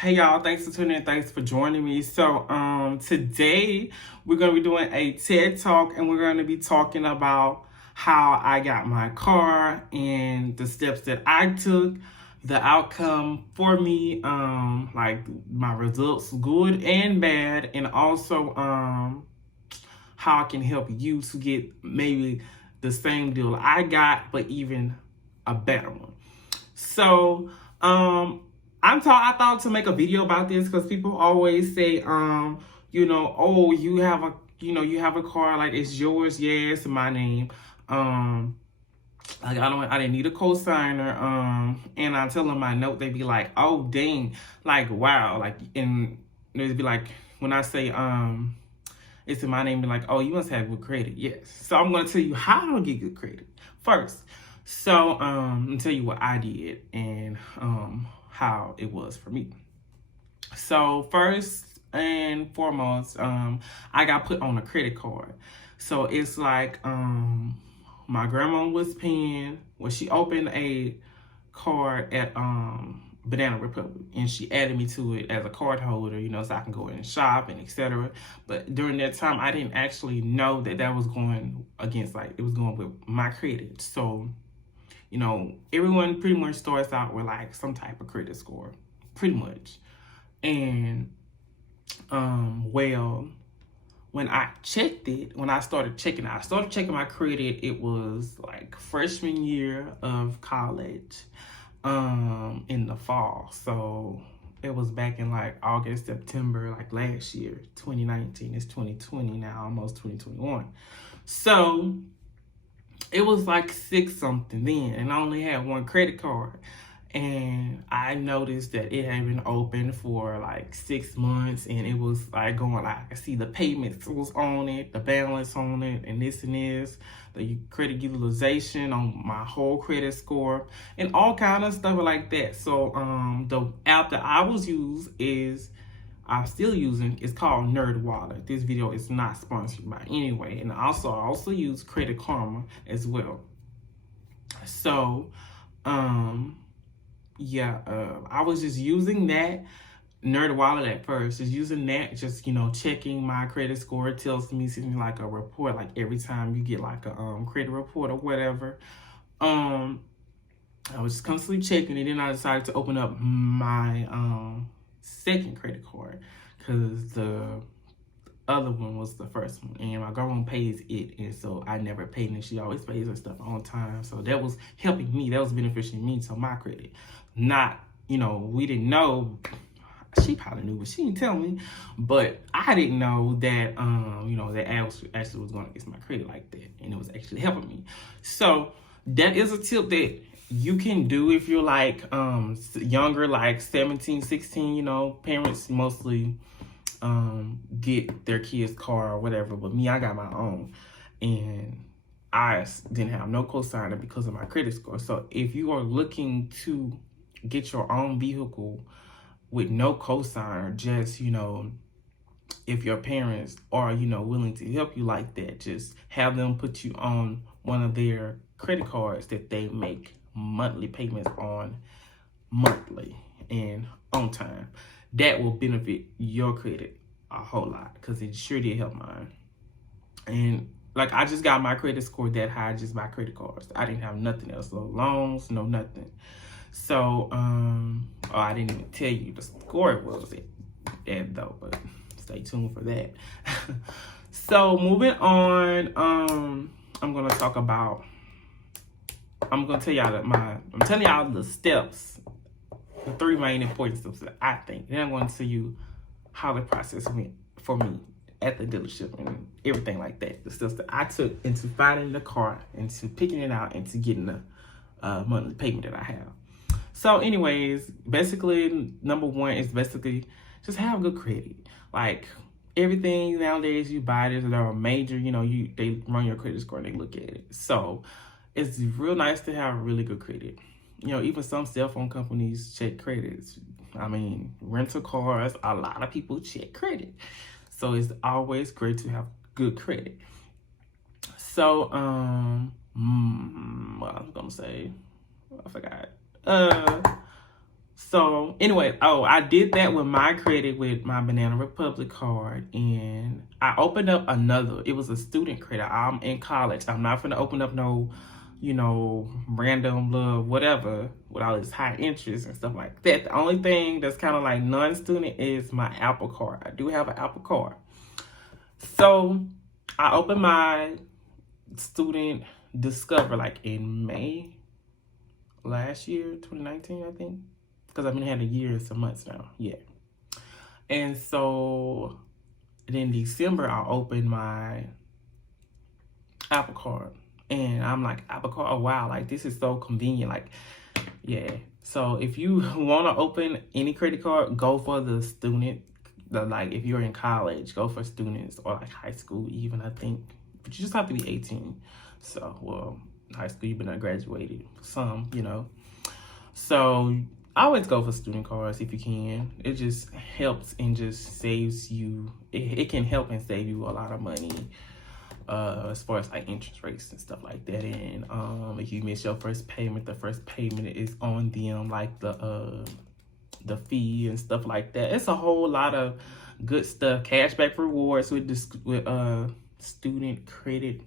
Hey y'all, thanks for tuning in, thanks for joining me. So today we're going to be doing a TED Talk, and we're going to be talking about how I got my car and the steps that I took, the outcome for me, like my results, good and bad, and also how I can help you to get maybe the same deal I got, but even a better one. So I thought to make a video about this because people always say, oh, you have a car, like it's yours, yeah, it's my name. Like I didn't need a co-signer. And I tell them my note, they be like, oh dang, like wow, like, and they'd be like, when I say it's in my name, be like, oh, you must have good credit. Yes. So I'm gonna tell you how to get good credit first. So I'll tell you what I did and how it was for me. So first and foremost, I got put on a credit card. So it's like my grandma was paying, well, she opened a card at Banana Republic, and she added me to it as a card holder, so I can go in and shop and etc. But during that time, I didn't actually know that was going against, like, it was going with my credit. So everyone pretty much starts out with like some type of credit score, pretty much. And well, when I started checking my credit, it was like freshman year of college, in the fall. So it was back in like August, September, like last year, 2019. It's 2020 now, almost 2021. So it was like 6 something then, and I only had one credit card. And I noticed that it had been open for like 6 months, and it was like going, like, I see the payments was on it, the balance on it, and this and this, the credit utilization on my whole credit score, and all kind of stuff like that. So the app that I'm still using, it's called Nerd Wallet. This video is not sponsored by anyway. And I also use Credit Karma as well. So I was just using that Nerd Wallet at first, just using that, just checking my credit score. It tells me, sends me like a report, like every time you get like a credit report or whatever. I was just constantly checking, and then I decided to open up my second credit card, because the other one was the first one, and my girlfriend pays it, and so I never paid, and she always pays her stuff on time. So that was helping me, that was beneficial me to my credit. Not, we didn't know, she probably knew, but she didn't tell me. But I didn't know that that actually was going against my credit like that, and it was actually helping me. So that is a tip that you can do if you're like younger, like 17, 16. Parents mostly get their kids' car or whatever, but me, I got my own, and I didn't have no co-signer because of my credit score. So if you are looking to get your own vehicle with no co-signer, just if your parents are willing to help you like that, just have them put you on one of their credit cards that they make monthly payments on, monthly and on time. That will benefit your credit a whole lot, because it sure did help mine. And like, I just got my credit score that high just by credit cards. I didn't have nothing else, no loans, no nothing. So, oh, I didn't even tell you the score was at though, but stay tuned for that. So moving on, I'm gonna talk about. I'm telling y'all the steps, the 3 main important steps that I think. Then I'm going to tell you how the process went for me at the dealership and everything like that. The steps that I took into finding the car, into picking it out, into getting the monthly payment that I have. So anyways, basically, number one is basically just have good credit. Like, everything nowadays you buy, there's a major, they run your credit score and they look at it. So it's real nice to have really good credit. Even some cell phone companies check credits. I mean, rental cars, a lot of people check credit. So it's always great to have good credit. So, what I was gonna say, I forgot. So anyway, I did that with my credit with my Banana Republic card, and I opened up another. It was a student credit. I'm in college. I'm not gonna open up no, random little whatever with all this high interest and stuff like that. The only thing that's kind of like non-student is my Apple card. I do have an Apple card. So I opened my student Discover like in May last year, 2019, I think. Because I've been had a year and some months now. Yeah. And so in December, I opened my Apple card. And I'm like, Apple card, oh wow, like this is so convenient. Like, yeah. So if you want to open any credit card, go for the student. Like if you're in college, go for students, or like high school even, I think. But you just have to be 18. So, well, high school, you've been graduated. Some, So I always go for student cards if you can. It just helps and just saves you. It can help and save you a lot of money as far as like interest rates and stuff like that. And if you miss your first payment, the first payment is on them, like the fee and stuff like that. It's a whole lot of good stuff. Cashback rewards with student credit.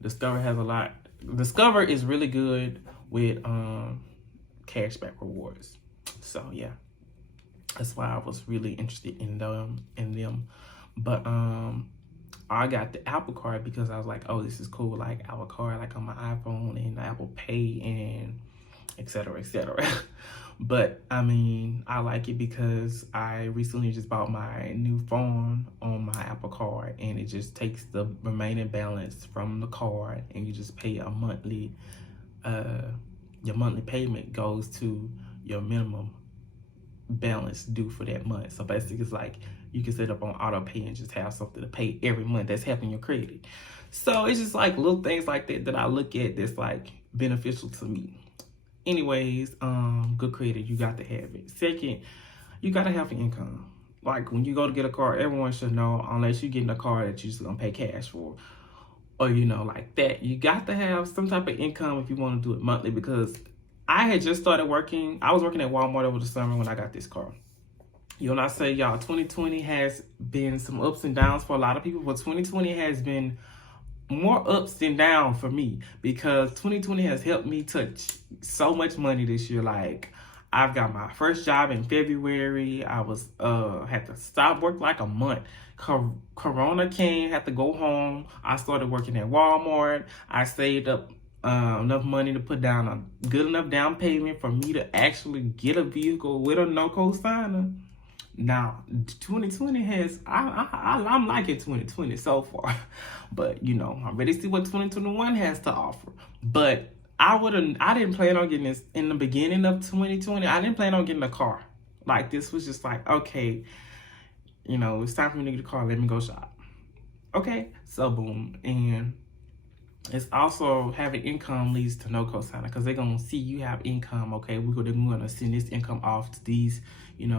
Discover has a lot. Discover is really good with cashback rewards. So yeah, that's why I was really interested in them. But I got the Apple card because I was like, oh, this is cool, like Apple card, like on my iPhone and Apple Pay and etc. But I mean, I like it because I recently just bought my new phone on my Apple card, and it just takes the remaining balance from the card, and you just pay a monthly. Your monthly payment goes to your minimum balance due for that month. So basically, it's like you can set up on auto pay and just have something to pay every month that's helping your credit. So it's just like little things like that I look at that's like beneficial to me. Anyways, good credit, you got to have it. Second, you got to have an income. Like when you go to get a car, everyone should know, unless you're getting a car that you're just gonna pay cash for, or like that, you got to have some type of income if you want to do it monthly. Because I had just started working. I was working at Walmart over the summer when I got this car. When I say, y'all, 2020 has been some ups and downs for a lot of people, but 2020 has been more ups and downs for me, because 2020 has helped me touch so much money this year. Like, I've got my first job in February. I was had to stop work like a month. Corona came, had to go home. I started working at Walmart. I saved up enough money to put down a good enough down payment for me to actually get a vehicle with a no cosigner. Now, 2020 has, I'm liking 2020 so far, but I'm ready to see what 2021 has to offer. But I didn't plan on getting this in the beginning of 2020. I didn't plan on getting a car. Like, this was just like, okay, it's time for me to get a car. Let me go shop. Okay, so boom. And it's also having income leads to no cosigner, because they're going to see you have income. Okay, we're going to send this income off to these,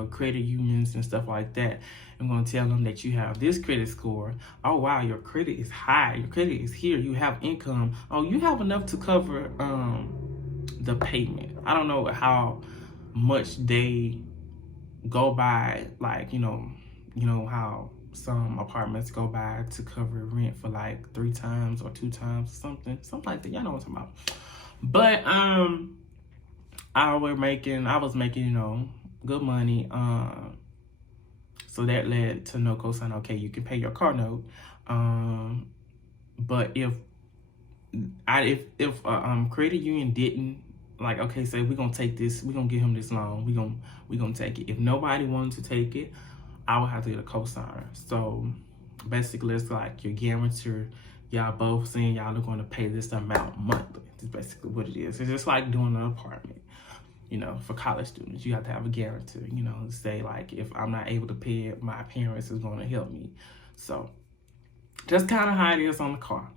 credit unions and stuff like that. I'm going to tell them that you have this credit score. Oh, wow, your credit is high. Your credit is here. You have income. Oh, you have enough to cover the payment. I don't know how much they go by, like, how some apartments go by to cover rent for like 3 times or 2 times or something like that. Y'all know what I'm talking about. But I was making, you know, good money. So that led to no cosign. Okay, you can pay your car note. But if credit union didn't, like, okay, say we're gonna take this, we're gonna give him this loan, we're gonna take it. If nobody wanted to take it, I would have to get a cosigner. So basically it's like your guarantor, y'all both saying y'all are gonna pay this amount monthly. That's basically what it is. It's just like doing an apartment. You know, for college students, you have to have a guarantor, you know, say like, if I'm not able to pay it, my parents is going to help me. So just kind of how it is on the car.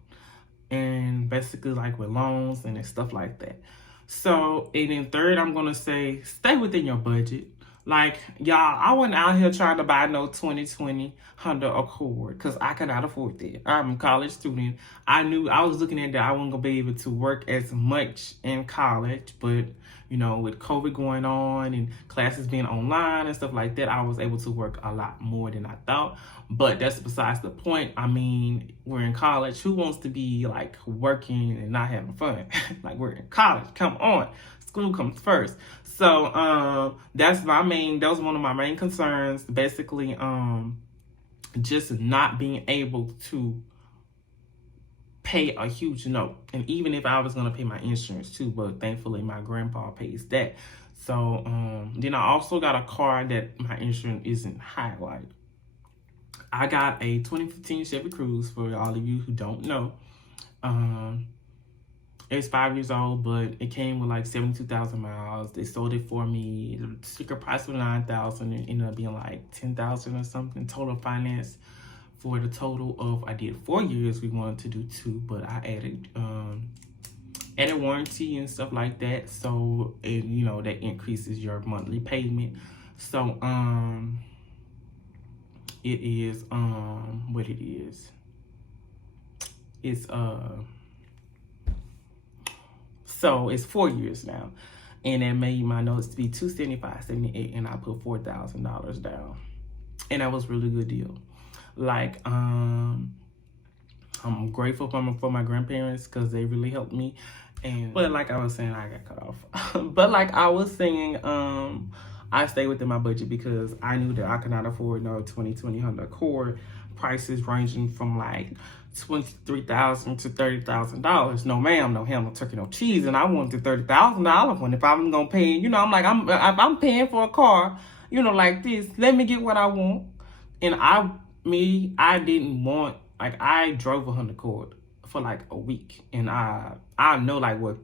And basically like with loans and stuff like that. So, and then third, I'm going to say, stay within your budget. Like, y'all, I wasn't out here trying to buy no 2020 Honda Accord because I could not afford that. I'm a college student. I knew I was looking at that I wasn't going to be able to work as much in college, but you know, with COVID going on and classes being online and stuff like that, I was able to work a lot more than I thought. But that's besides the point. I mean, we're in college. Who wants to be like working and not having fun? Like, we're in college. Come on. School comes first. So that was one of my main concerns. Basically, just not being able to pay a huge note. And even if I was going to pay my insurance too, but thankfully my grandpa pays that. So then I also got a car that my insurance isn't high. Like, I got a 2015 Chevy Cruze, for all of you who don't know. It's 5 years old, but it came with like 72,000 miles. They sold it for me. The sticker price was $9,000. It ended up being like $10,000 or something. Total finance for the total of, I did 4 years. We wanted to do 2, but I added warranty and stuff like that. So, you know, that increases your monthly payment. So, it is, what it is. It's, so it's 4 years now. And that made my notes to be $275.78, and I put $4,000 down. And that was a really good deal. Like, I'm grateful for my grandparents because they really helped me. But like I was saying, I got cut off. But like I was saying, I stayed within my budget because I knew that I could not afford no 2020 Honda Accord. Prices ranging from like $23,000 to $30,000. No ma'am, no ham, no turkey, no cheese. And I wanted the $30,000 one. If I'm gonna pay, you know, I'm like, if I'm paying for a car, you know, like this, let me get what I want. And I didn't want, like, I drove a Honda Accord for like a week, and I know like what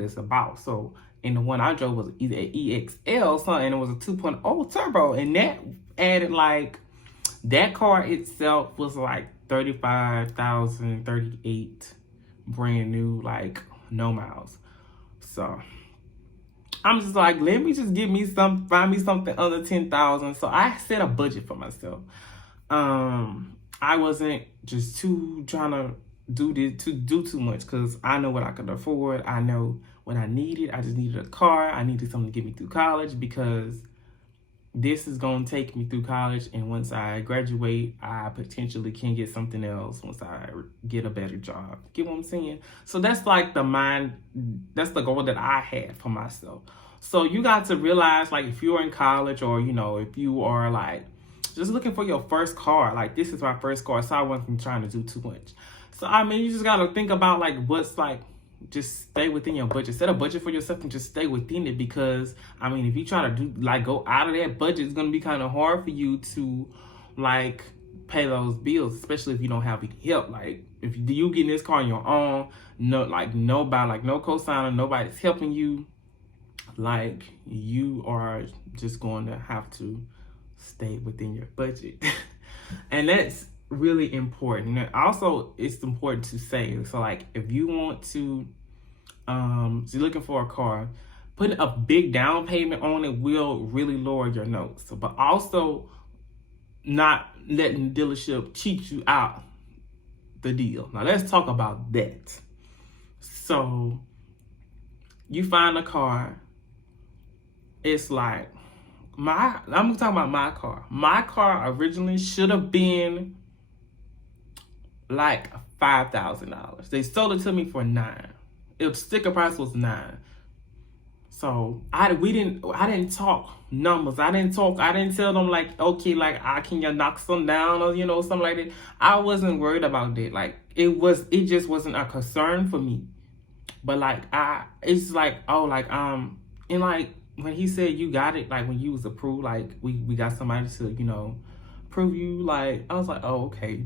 it's about. So, and the one I drove was either an EXL something, and it was a 2.0 turbo, and that added like, that car itself was like 35,000, 38, brand new, like no miles. So I'm just like, let me just find me something under 10,000. So I set a budget for myself. I wasn't just trying to do too much because I know what I could afford. I know what I needed. I just needed a car. I needed something to get me through college because this is going to take me through college. And once I graduate, I potentially can get something else once I get a better job. Get what I'm saying? So that's like that's the goal that I had for myself. So you got to realize, like, if you're in college, or, you know, if you are like just looking for your first car, like, this is my first car, so I wasn't trying to do too much. So, I mean, you just got to think about, like, what's, like, just stay within your budget. Set a budget for yourself and just stay within it, because, I mean, if you try to do, like, go out of that budget, it's going to be kind of hard for you to, like, pay those bills, especially if you don't have any help. Like, if you get in this car on your own, no cosigner, nobody's helping you, like, you are just going to have to stay within your budget. And that's really important. And also, it's important to save. So, like, if you want to, you're looking for a car, putting a big down payment on it will really lower your notes. But also, not letting the dealership cheat you out the deal. Now, let's talk about that. So, you find a car, it's like I'm talking about my car. My car originally should have been like $5,000. They sold it to me for $9,000. The sticker price was $9,000. So I didn't talk numbers. I didn't tell them like, okay, like can you knock some down or something like that. I wasn't worried about that. Like it just wasn't a concern for me. But like it's like, oh, like and like when he said you got it, like when you was approved, like we got somebody to prove you, like I was like, oh, okay.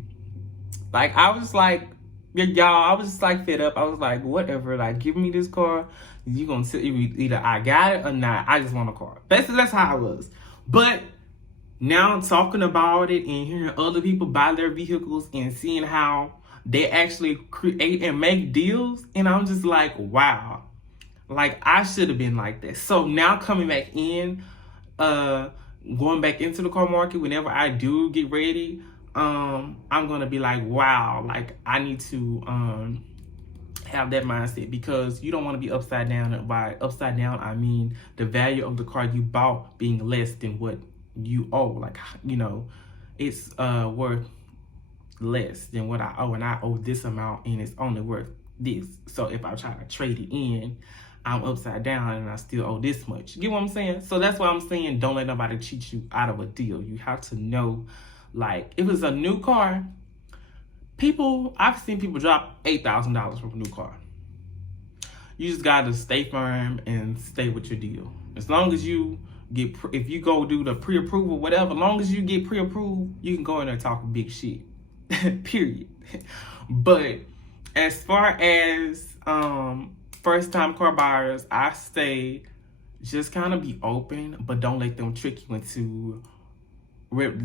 Like I was like, y'all, I was just like fed up. I was like, whatever, like give me this car. You gonna either I got it or not. I just want a car. Basically, that's how I was. But now talking about it and hearing other people buy their vehicles and seeing how they actually create and make deals, and I'm just like, wow, like I should have been like that. So now coming back in, going back into the car market, whenever I do get ready, I'm gonna be like, wow, like I need to have that mindset, because you don't want to be upside down. And by upside down, I mean the value of the car you bought being less than what you owe. Like it's worth less than what I owe, and I owe this amount and it's only worth this. So if I try to trade it in, I'm upside down and I still owe this much. You get what I'm saying? So that's why I'm saying don't let nobody cheat you out of a deal. You have to know, like if it's a new car, I've seen people drop $8,000 from a new car. You just gotta stay firm and stay with your deal. As long as you get, if you go do the pre-approval, whatever, as long as you get pre-approved, you can go in there talking big shit. Period. But as far as first-time car buyers, I say just kind of be open, but don't let them trick you into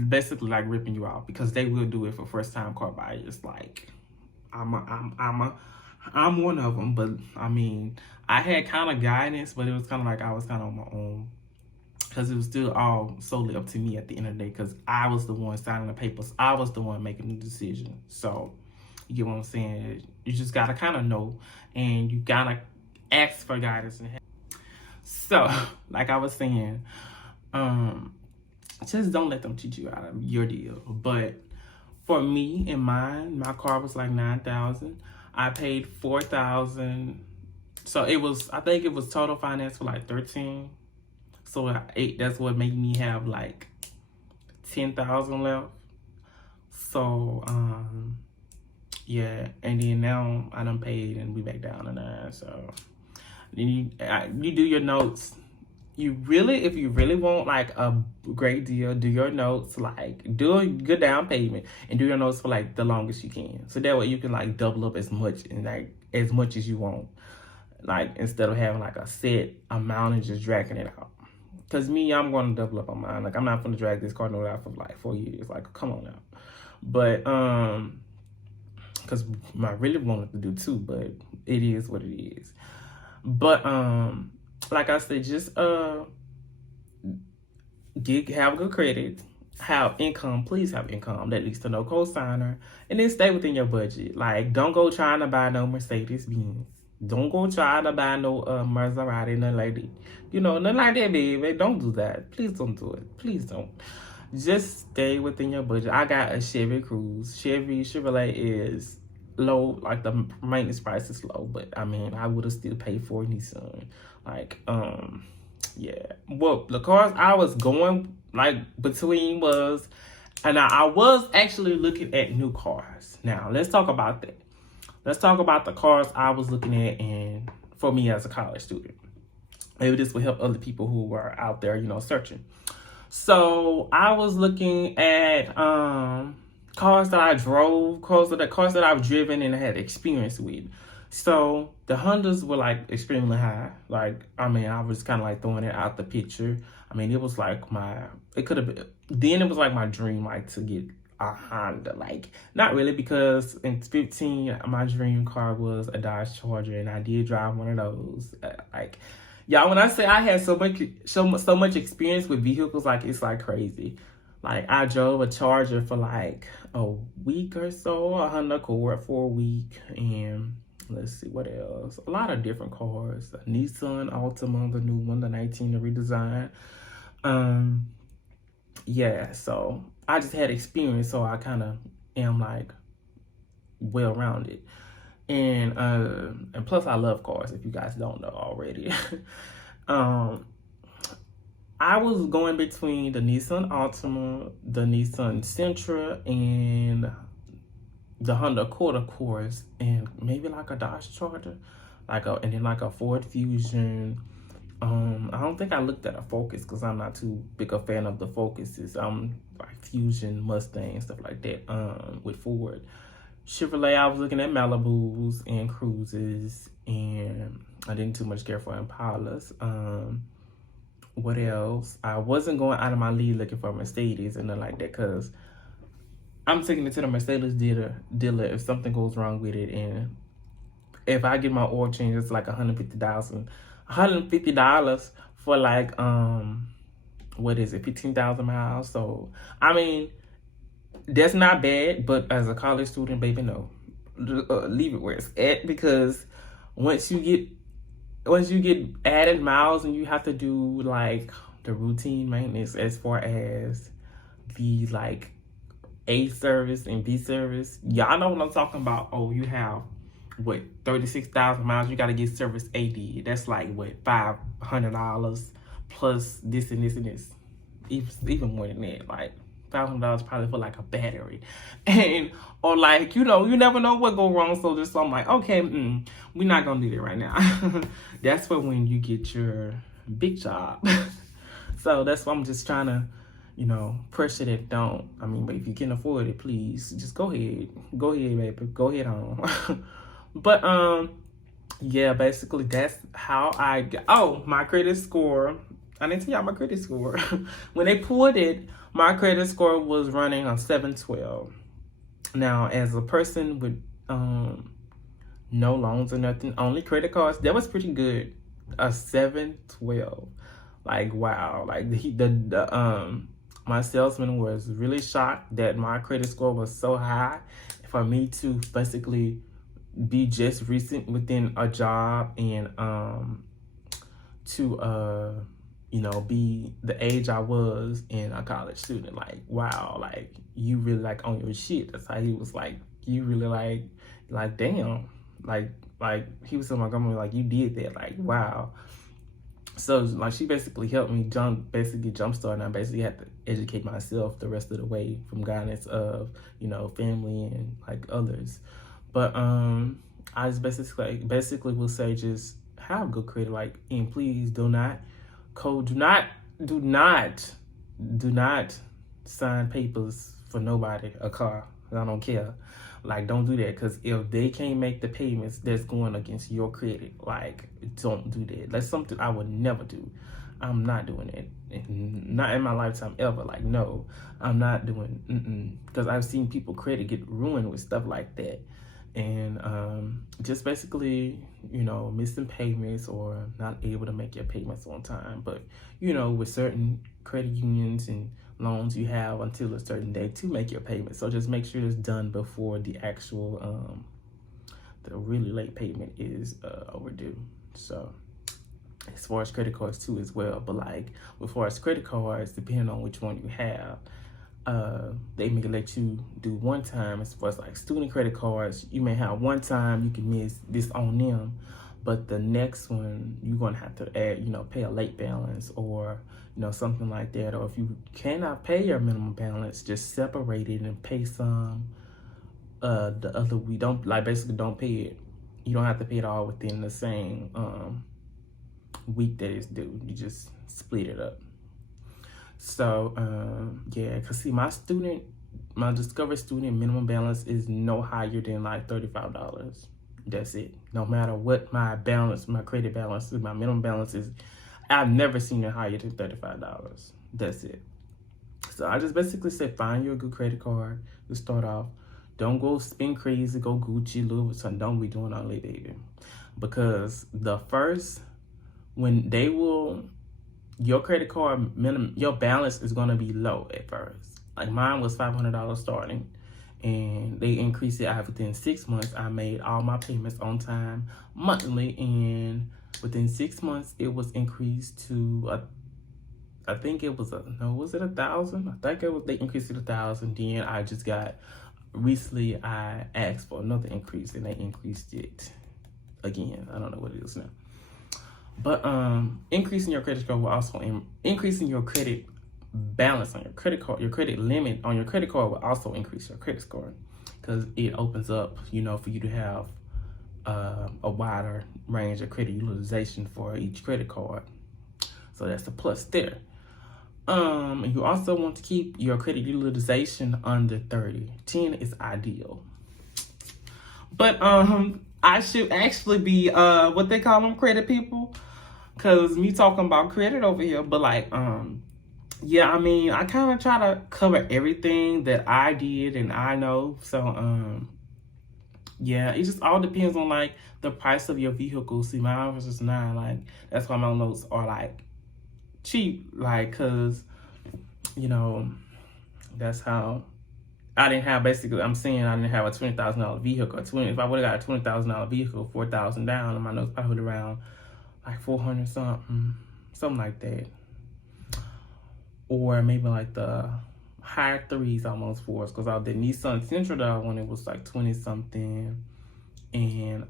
basically like ripping you out, because they will do it for first-time car buyers. Like I'm one of them, but I mean I had kind of guidance, but it was kind of like I was kind of on my own, because it was still all solely up to me at the end of the day, because I was the one signing the papers. I was the one making the decision. So you get what I'm saying? You just gotta kind of know, and you gotta ask for guidance. So like I was saying, just don't let them cheat you out of your deal. But for me and mine, my car was like $9,000. I paid $4,000. So I think it was total finance for like $13,000. So that's what made me have like $10,000 left. So yeah, and then now I done paid and we back down to $9,000. So then you do your notes. If you really want like a great deal, do your notes, like do a good down payment and do your notes for like the longest you can. So that way you can like double up as much as you want. Like instead of having like a set amount and just dragging it out. Cause I'm going to double up on mine. Like I'm not going to drag this car note out for like 4 years. Like come on now. But cause I really wanted to do 2, but it is what it is. But like I said, just have good credit, have income. Please have income that leads to no co-signer, and then stay within your budget. Like don't go trying to buy no Mercedes Benz. Don't go try to buy no Maserati, nothing like that. Nothing like that, baby. Don't do that. Please don't do it. Please don't. Just stay within your budget. I got a Chevy Cruze. Chevrolet is low, like the maintenance price is low, but I mean I would have still paid for Nissan. Like yeah. Well, the cars I was going like between was, and I was actually looking at new cars. Now let's talk about that. Let's talk about the cars I was looking at, and for me as a college student. Maybe this will help other people who are out there, searching. So I was looking at cars that I drove, cars that I've driven and had experience with. So the Hondas were like extremely high. Like, I mean, I was kind of like throwing it out the picture. I mean, it was like it could have been, then it was like my dream, like to get a Honda. Like, not really, because in 15, my dream car was a Dodge Charger, and I did drive one of those. Like, y'all, when I say I had so much experience with vehicles, like it's like crazy. Like I drove a Charger for like a week or so, a Honda Accord for a week, and let's see what else. A lot of different cars. A Nissan Altima, the new one, the 19, the redesign. Yeah, so I just had experience, so I kind of am like well rounded. And plus I love cars, if you guys don't know already. um I was going between the Nissan Altima, the Nissan Sentra, and the Honda Accord, of course, and maybe like a Dodge Charger, and then like a Ford Fusion. I don't think I looked at a Focus because I'm not too big a fan of the Focuses. Like Fusion, Mustang, stuff like that. With Ford. Chevrolet, I was looking at Malibus and Cruises, and I didn't too much care for Impalas. What else? I wasn't going out of my league looking for Mercedes and nothing like that, because I'm taking it to the Mercedes dealer if something goes wrong with it, and if I get my oil change, it's like $150 for like what is it, 15,000 miles. So I mean, that's not bad, but as a college student, baby, no, leave it where it's at, because once you get added miles and you have to do like the routine maintenance as far as the like A service and B service, y'all know what I'm talking about. Oh, you have what, 36,000 miles, you got to get service AD. That's like what, $500 plus this and this and this, even more than that, like $500 probably for like a battery, and or like, you never know what go wrong. So just, I'm like, okay, we're not gonna do that right now. That's for when you get your big job. So that's why I'm just trying to, pressure that don't. I mean, but if you can afford it, please just go ahead, baby, go ahead on. But yeah, basically that's how I got. Oh, my credit score. I didn't tell y'all my credit score. When they pulled it, my credit score was running on 712. Now, as a person with no loans or nothing, only credit cards, that was pretty good. A 712. Like, wow. Like my salesman was really shocked that my credit score was so high for me to basically be just recent within a job, and to be the age I was and a college student. Like, wow, like you really like on your shit. That's how he was like, you really like damn, like he was telling my grandma, like, you did that, like, wow. So like she basically helped me jumpstart, and I basically had to educate myself the rest of the way from guidance of family and like others. But I just basically will say, just have good credit, like, and please do not sign papers for nobody, a car. I don't care. Like, don't do that, because if they can't make the payments, that's going against your credit. Like, don't do that. That's something I would never do. I'm not doing it. Not in my lifetime ever. Like, no, I'm not doing. Because I've seen people credit get ruined with stuff like that. And just basically, missing payments or not able to make your payments on time. But, with certain credit unions and loans, you have until a certain day to make your payment. So just make sure it's done before the actual, the really late payment is overdue. So as far as credit cards too as well. But like, as far as credit cards, depending on which one you have, they may let you do one time. As far as like student credit cards, you may have one time you can miss this on them, but the next one you're gonna have to add, pay a late balance or something like that. Or if you cannot pay your minimum balance, just separate it and pay some. The other week, basically don't pay it. You don't have to pay it all within the same week that it's due. You just split it up. So, yeah, because see, my Discover student minimum balance is no higher than like $35. That's it. No matter what my credit balance is, my minimum balance is, I've never seen it higher than $35. That's it. So I just basically said, find you a good credit card to start off. Don't go spend crazy, go Gucci, Louis Vuitton. Don't be doing all that, baby. Because your credit card minimum, your balance is gonna be low at first. Like mine was $500 starting, and they increased it within 6 months. I made all my payments on time, monthly, and within 6 months it was increased to I think it was was it 1,000? I think it was, they increased it 1,000. Then I just got, recently I asked for another increase and they increased it again. I don't know what it is now. But increasing your credit score will also, increasing your credit balance on your credit card, your credit limit on your credit card will also increase your credit score, because it opens up, you know, for you to have a wider range of credit utilization for each credit card. So that's a plus there. You also want to keep your credit utilization under 30. 10 is ideal. But I should actually be what they call them, credit people, because me talking about credit over here. But like yeah, I mean, I kind of try to cover everything that I did and I know. So yeah, it just all depends on like the price of your vehicle. See, mine was just 9. Like that's why my notes are like cheap, like, cause you know, that's how I didn't have, basically I'm saying I didn't have a $20,000 vehicle. If I would have got a $20,000 vehicle, 4,000 down, and my notes probably around like 400 something like that, or maybe like the higher 3s, almost 4s, because I did Nissan Sentra when it was like 20 something, and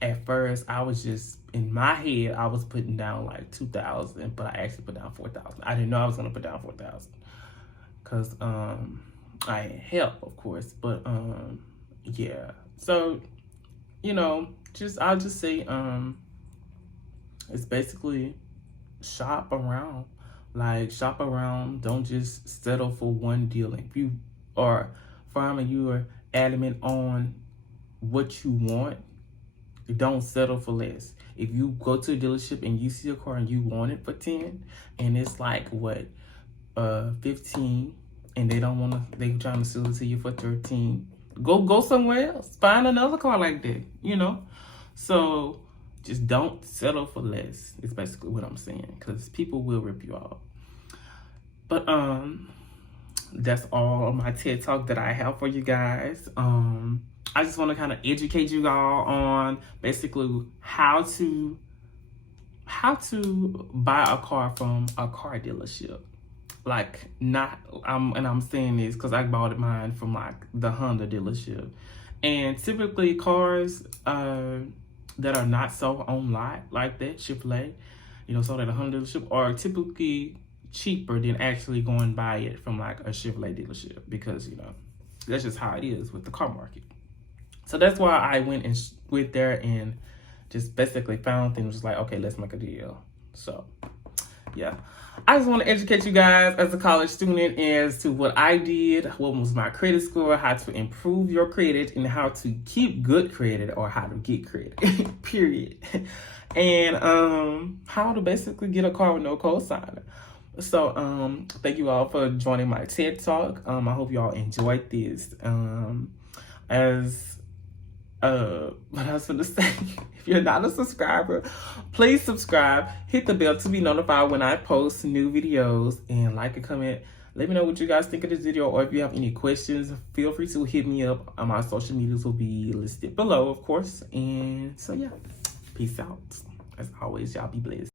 at first I was just, in my head I was putting down like 2,000, but I actually put down 4,000. I didn't know I was gonna put down 4,000 because I had help, of course, but yeah. So, you know, I'll just say it's basically shop around. Like, shop around. Don't just settle for one deal. If you are firm and you are adamant on what you want, don't settle for less. If you go to a dealership and you see a car and you want it for 10, and it's like what 15, and they don't want to, they trying to sell it to you for 13, go somewhere else. Find another car like that, you know. So just don't settle for less. It's basically what I'm saying, because people will rip you off. But that's all of my TED Talk that I have for you guys. I just want to kind of educate you all on basically how to buy a car from a car dealership. Like, not and I'm saying this because I bought mine from like the Honda dealership, and typically cars that are not sold on lot like that, Chevrolet, you know, sold at a Honda dealership, are typically cheaper than actually going and buy it from like a Chevrolet dealership, because, you know, that's just how it is with the car market. So that's why I went there and just basically found things, just like, okay, let's make a deal. So yeah, I just want to educate you guys as a college student as to what I did, what was my credit score, how to improve your credit, and how to keep good credit, or how to get credit, period. And how to basically get a car with no cosigner. So thank you all for joining my TED Talk. I hope you all enjoyed this. What I was going to say, if you're not a subscriber, please subscribe, hit the bell to be notified when I post new videos, and like and comment. Let me know what you guys think of this video, or if you have any questions, feel free to hit me up. My social medias will be listed below, of course. And so yeah, peace out. As always, y'all be blessed.